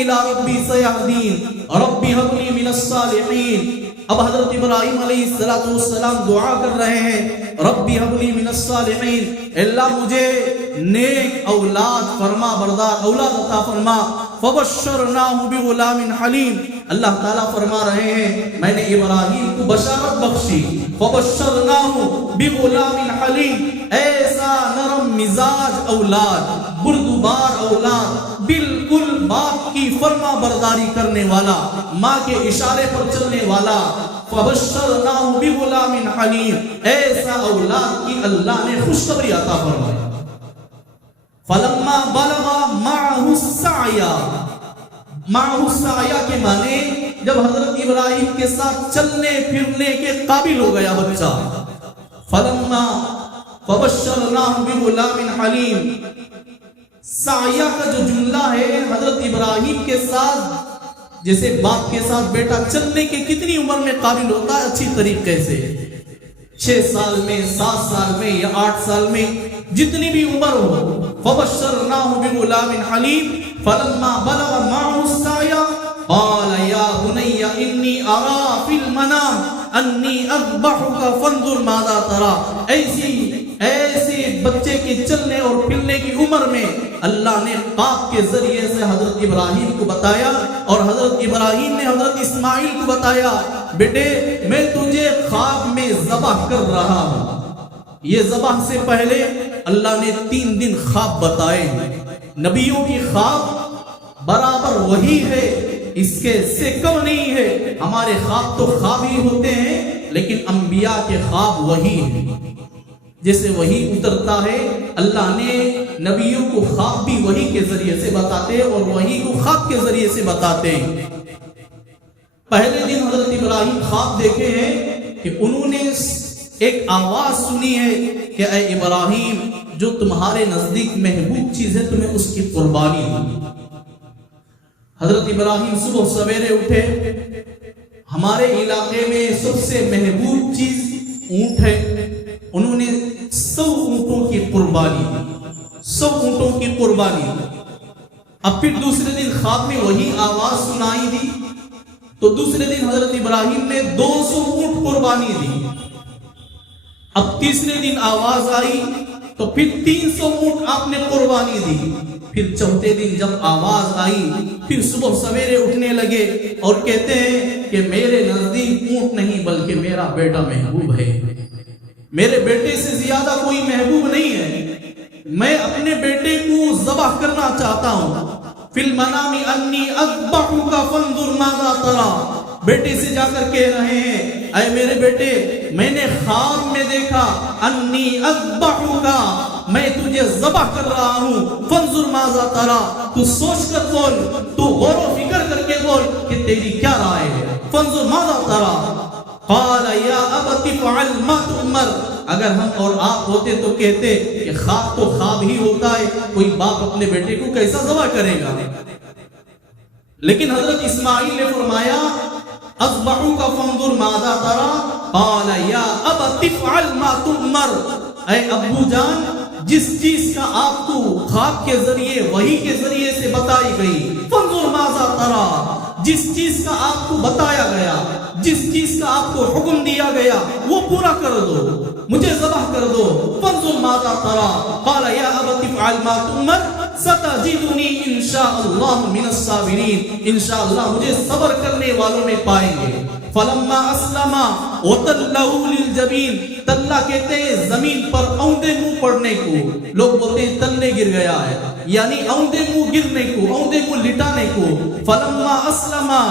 इला रब्बी सयहदीन रब्बी humbly minus सालिहीन। अब हजरत इब्राहिम अलैहिस्सलाम दुआ कर रहे हैं, रब्बी हबली मिनस सालिहीन, अल्लाह मुझे नेक औलाद फरमा बरदार औलाद अता फरमा। फबश्शरनाहु बिगुलामिन हलीम, अल्लाह ताला फरमा रहे हैं मैंने इब्राहिम को बशारत बख्शी। फबश्शरनाहु बिगुलामिन हलीम, ऐसा नरम मिजाज औलाद, बुर्दुबार औलाद, बिल्कुल बाप की फरमा बरदारी करने वाला, माँ के इशारे पर चलने वाला। फबश्शरनाहु बिगुलामिन हलीम, ऐसा औलाद की अल्लाह ने खुशखबरी अता फरमाई। फलम्मा बलगा माअहु साया, माअहु साया के माने जब हजरत इब्राहिम के साथ चलने फिरने के काबिल हो गया बच्चा। फलम्मा फबश्शरनाहु बिगुलामिन हलीम, साया का जो जुमला है हजरत इब्राहिम के साथ, जैसे बाप के साथ बेटा चलने के कितनी उम्र में काबिल होता है अच्छी तरीके से, 6 साल में, 7 साल में या 8 साल में, जितनी भी उम्र हो। फबश्शरनाहु बिगुलामिन हलीम फलम्मा बलगा माअहु साया क़ाल या बुनय्या इन्नी अरा फिल मनाम अन्नी अज़बहुका फंजुर माज़ा तरा। ऐसे बच्चे के चलने और फिरने की उम्र में अल्लाह ने ख्वाब के जरिए से हजरत इब्राहिम को बताया, और हजरत इब्राहिम ने हजरत इस्माइल को बताया, बेटे मैं तुझे ख्वाब में ज़बह कर रहा हूँ। ये ज़बह से पहले अल्लाह ने 3 दिन ख्वाब बताए। नबियों की ख्वाब बराबर वही है, इसके से कम नहीं है। हमारे ख्वाब तो ख्वाब ही होते हैं, लेकिन अंबिया के ख्वाब वही है। जैसे वही उतरता है, अल्लाह ने नबियों को ख्वाब भी वही के जरिए से बताते और वही को ख्वाब के जरिए से बताते। पहले दिन हजरत इब्राहिम ख्वाब देखे हैं कि उन्होंने एक आवाज सुनी है कि ऐ इब्राहिम, जो तुम्हारे नजदीक महबूब चीज है तुम्हें उसकी कुर्बानी दो। हजरत इब्राहिम सुबह सवेरे उठे, हमारे इलाके में सबसे महबूब चीज ऊंट है, उन्होंने 100 ऊंटों की कुर्बानी दी, 100 ऊंटों की कुर्बानी दी। अब फिर दूसरे दिन ख्वाब में वही आवाज सुनाई दी, तो दूसरे दिन हजरत इब्राहिम ने 200 ऊंट कुर्बानी दी। अब तीसरे दिन आवाज आई तो फिर 300 ऊंट आपने कुर्बानी दी। फिर चौथे दिन जब आवाज आई, फिर सुबह सवेरे उठने लगे और कहते हैं कि मेरे नजदीक ऊंट नहीं बल्कि मेरा बेटा महबूब है, मेरे बेटे से ज्यादा कोई महबूब नहीं है, मैं अपने बेटे को ज़बह करना चाहता हूँ। फिल मनामी अन्नी अज़बहुका फंजुर माज़ा तरा, बेटे से जाकर कह रहे हैं ऐ मेरे बेटे, मैंने ख्वाब में देखा अन्नी अज़बहुका, मैं तुझे ज़बह कर रहा हूँ, फंजुर माज़ा तरा, तू सोच कर बोल, तू गौर व फिक्र करके बोल कि तेरी क्या राय है। फंजुर माज़ा तरा क़ाल या अबति फ़अल मा तुअमर, अगर हम और आप होते तो कहते कि ख्वाब तो ख्वाब ही होता है, कोई बाप अपने बेटे को कैसा ज़बह करेगा। लेकिन हजरत इस्माइल ने फरमाया अज़बहुका फंजुर माज़ा तरा क़ाल या अबति फ़अल मा तुअमर, ऐ अब्बू जान, जिस चीज का आपको ख्वाब के जरिए वही के जरिए से बताई गई, फंजुर माज़ा तरा, जिस चीज का आपको बताया गया, जिस चीज का आपको हुक्म दिया गया वो पूरा कर दो, मुझे ज़बह कर दो। फंजुर माज़ा तरा क़ाल या अबति फ़अल मा तुअमर सतजिदुनी इंशाअल्लाह मिनस साबिरीन, इंशाअल्लाह मुझे सब्र करने वालों में पाएंगे। फलम्मा अस्लमा वतल्लहु लिल जबीन, तल्ला कहते हैं जमीन पर औंधे मुंह पड़ने को, लोग बोलते हैं तल्ले गिर गया है, यानी औंधे मुंह गिरने को, औंधे मुंह लिटाने को। फलम्मा अस्लमा,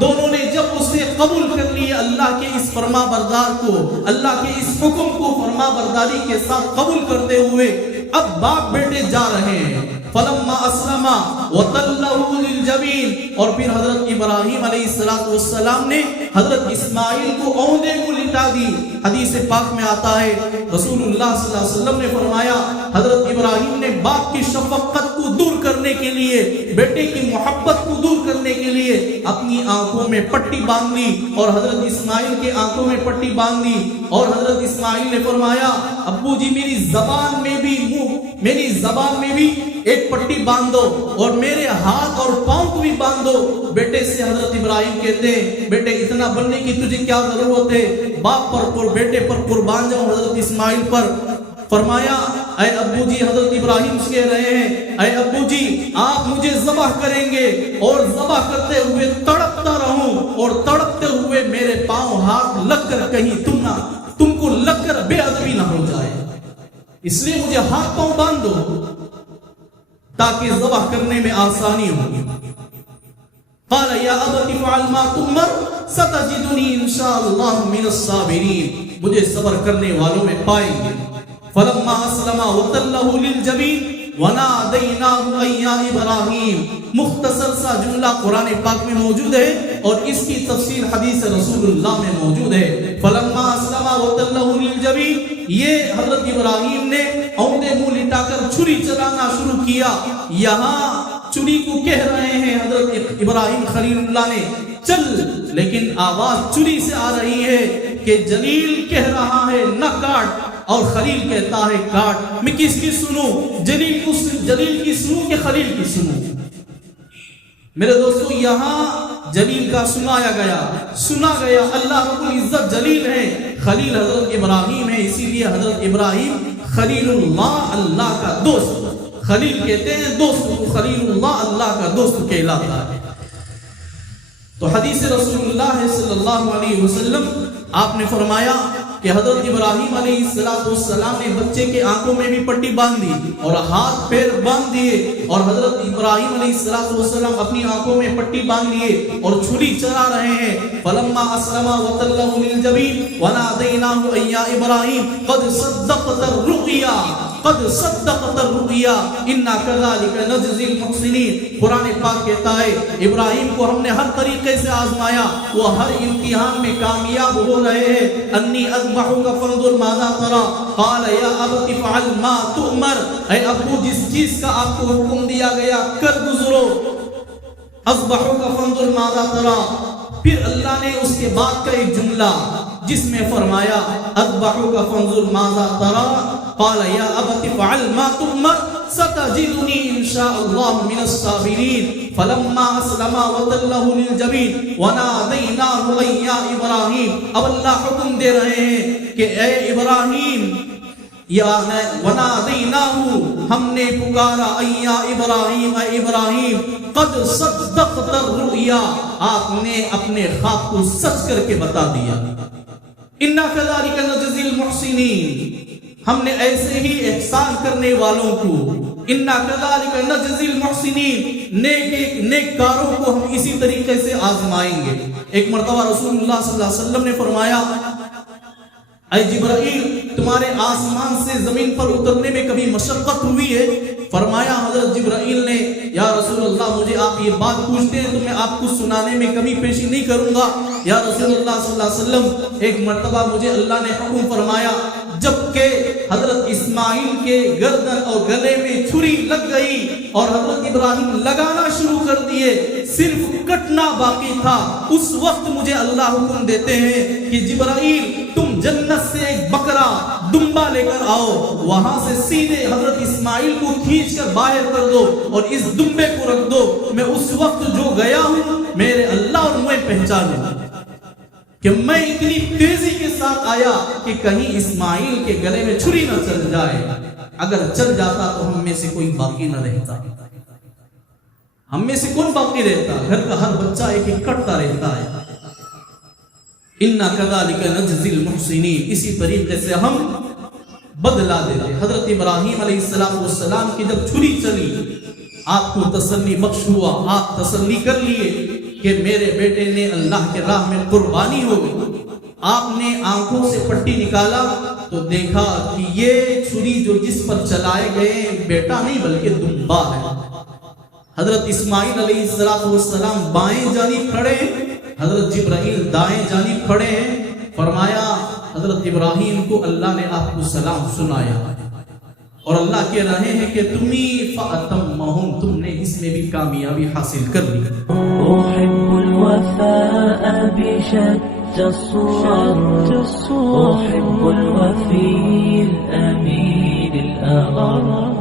दोनों ने जब उसे कबूल कर लिया अल्लाह के इस फरमा बरदार को, अल्लाह के इस हुक्म को फरमा बरदारी के साथ कबूल करते हुए अब बाप बेटे जा रहे हैं। फलम्मा अस्लमा वतल्लहु लिल जबीन, और फिर हजरत इब्राहिम अलैहिस्सलातु वस्सलाम ने हजरत इस्माइल को औंधे को लिटा दी। हदीस पाक में आता है रसूलुल्लाह सल्लल्लाहु अलैहि वसल्लम ने फरमाया हजरत इब्राहिम ने बाप की शफकत को दूर करने के लिए, बेटे की मोहब्बत को दूर करने के लिए अपनी आंखों में पट्टी बांध ली और हजरत इस्माइल के आंखों में पट्टी बांध दी। और हजरत इस्माइल ने फरमाया अब्बू जी मेरी जबान में भी मुंह میری زبان میں بھی ایک پٹی باندھو اور میرے ہاتھ اور پاؤں کو بھی باندھو. بیٹے سے حضرت ابراہیم کہتے ہیں بیٹے اتنا بننے کی تجھے کیا ضرورت ہے, باپ پر بیٹے پر قربان جاؤ حضرت اسماعیل پر. فرمایا اے ابو جی, حضرت ابراہیم سے کہہ رہے ہیں اے ابو جی آپ مجھے ذبح کریں گے اور ذبح کرتے ہوئے تڑپتا رہوں اور تڑپتے ہوئے میرے پاؤں ہاتھ لگ کر کہیں تم کو لگ کر بے ادبی نہ ہو جائے, اس لیے مجھے ہاتھ پاؤں باندھ دو تاکہ ذبح کرنے میں آسانی ہو. قال یا ابت افعل ما تؤمر ستجدنی انشاءاللہ من الصابرین, مجھے صبر کرنے والوں میں پائیں گے. فلما اسلم وتلہ للجبین ونادیناہ ای یا ابراہیم. مختصر سا جملہ قرآن پاک میں موجود ہے اور اس کی تفصیل حدیث رسول اللہ میں موجود ہے. فلما اسلم وتلہ للجبین, یہ حضرت ابراہیم نے اونڈے منہ لٹا کر چھری چلانا شروع کیا. یہاں چھری کو کہہ رہے ہیں حضرت ابراہیم خلیل اللہ نے چل, لیکن آواز چھری سے آ رہی ہے کہ جلیل کہہ رہا ہے نہ کاٹ, اور خلیل کہتا ہے کاٹ. میں کس کی سنوں, جلیل کی سنوں کہ خلیل کی سنوں؟ میرے دوستو یہاں جلیل کا سنا گیا. اللہ رب العزت جلیل ہے, خلیل حضرت ابراہیم ہے, اسی لیے حضرت ابراہیم خلیل اللہ, اللہ کا دوست. خلیل کہتے ہیں دوست کو, خلیل اللہ اللہ کا دوست کہلاتا ہے. تو حدیث رسول اللہ صلی اللہ علیہ وسلم آپ نے فرمایا کہ حضرت ابراہیم علیہ السلام نے بچے کے آنکھوں میں بھی پٹی باندھ دی اور ہاتھ پیر باندھ دیے, اور حضرت ابراہیم علیہ السلام اپنی آنکھوں میں پٹی باندھ لیے اور چھری چلا رہے ہیں. فلما اسلم وتلہ للجبین ونادیناہ ای یا ابراہیم قد صدقت الرؤیا انا کذالک نجزی المحسنین. قرآن پاک کہتا ہے ابراہیم کو ہم نے ہر طریقے سے آزمایا, وہ ہر امتحان میں کامیاب ہو رہے ہیں. انی اذبحک فانظر ماذا تری قال یا ابت افعل ما تؤمر, اے ابو جس چیز کا آپ کو حکم دیا گیا کر گزرو. اذبحک فانظر ماذا تری, پھر اللہ نے اس کے بعد کا ایک جملہ جس میں فرمایا اذبحک فانظر ماذا تری قال یا ابت افعل ما تؤمر ستجدنی انشاءاللہ من الصابرین. فلما اسلم وتلہ للجبین ونادیناہ ای یا ابراہیم. اب اللہ حکم دے رہے ہیں کہ اے ابراہیم, یا ونادیناہ ہم نے پکارا, ای یا ابراہیم اے ابراہیم قد صدقت الرؤیا, آپ نے اپنے خواب کو سچ کر کے بتا دیا. انا کذالک نجزی المحسنین, ہم نے ایسے ہی احسان کرنے والوں کو, انا کذالک نجزی المحسنین, نیک کاروں کو ہم اسی طریقے سے آزمائیں گے. ایک مرتبہ رسول اللہ صلی اللہ علیہ وسلم نے فرمایا اے جبرائیل تمہارے آسمان سے زمین پر اترنے میں کبھی مشقت ہوئی ہے؟ فرمایا حضرت جبرائیل نے یا رسول اللہ مجھے آپ یہ بات پوچھتے ہیں تو میں آپ کو سنانے میں کمی پیشی نہیں کروں گا. یا رسول اللہ صلی اللہ علیہ وسلم ایک مرتبہ مجھے اللہ نے حکم فرمایا جبکہ حضرت اسماعیل کے گردن اور گلے میں چھری لگ گئی اور حضرت ابراہیم لگانا شروع کر دیے, صرف کٹنا باقی تھا, اس وقت مجھے اللہ حکم دیتے ہیں کہ جبرائیل تم جنت سے ایک بکرا دمبا لے کر آؤ, وہاں سے سیدھے حضرت اسماعیل کو کھینچ کر باہر کر دو اور اس دمبے کو رکھ دو. میں اس وقت جو گیا ہوں میرے اللہ اور میں پہچانوں کہ میں اتنی تیزی کے ساتھ آیا کہ کہیں اسماعیل کے گلے میں چھری نہ چل جائے. اگر چل جاتا تو ہم میں سے کوئی باقی نہ رہتا. ہم میں سے کون باقی رہتا؟ گھر کا ہر بچہ ایک ایک کٹتا رہتا ہے. انا کذالک نجزی المحسنین, اسی طریقے سے ہم بدلا دیتے. حضرت ابراہیم علیہ السلام کی جب چھری چلی آپ کو تسلی بخش ہوا, آپ تسلی کر لیے کہ میرے بیٹے نے اللہ کے راہ میں قربانی ہو گئی. آپ نے آنکھوں سے پٹی نکالا تو دیکھا کہ یہ چھری جو جس پر چلائے گئے بیٹا نہیں بلکہ دمبا ہے. حضرت اسماعیل علیہ السلام بائیں جانب کھڑے ہیں, حضرت جبرائیل دائیں جانب کھڑے ہیں. فرمایا حضرت ابراہیم کو اللہ نے آپ کو سلام سنایا اور اللہ کہہ رہے ہیں کہ تمہیں فَأَتَمَّهُمْ, تم نے اس میں بھی کامیابی حاصل کر لی. أحب الوفاء بشتى الصور, أحب الوفي الأمين الأغر.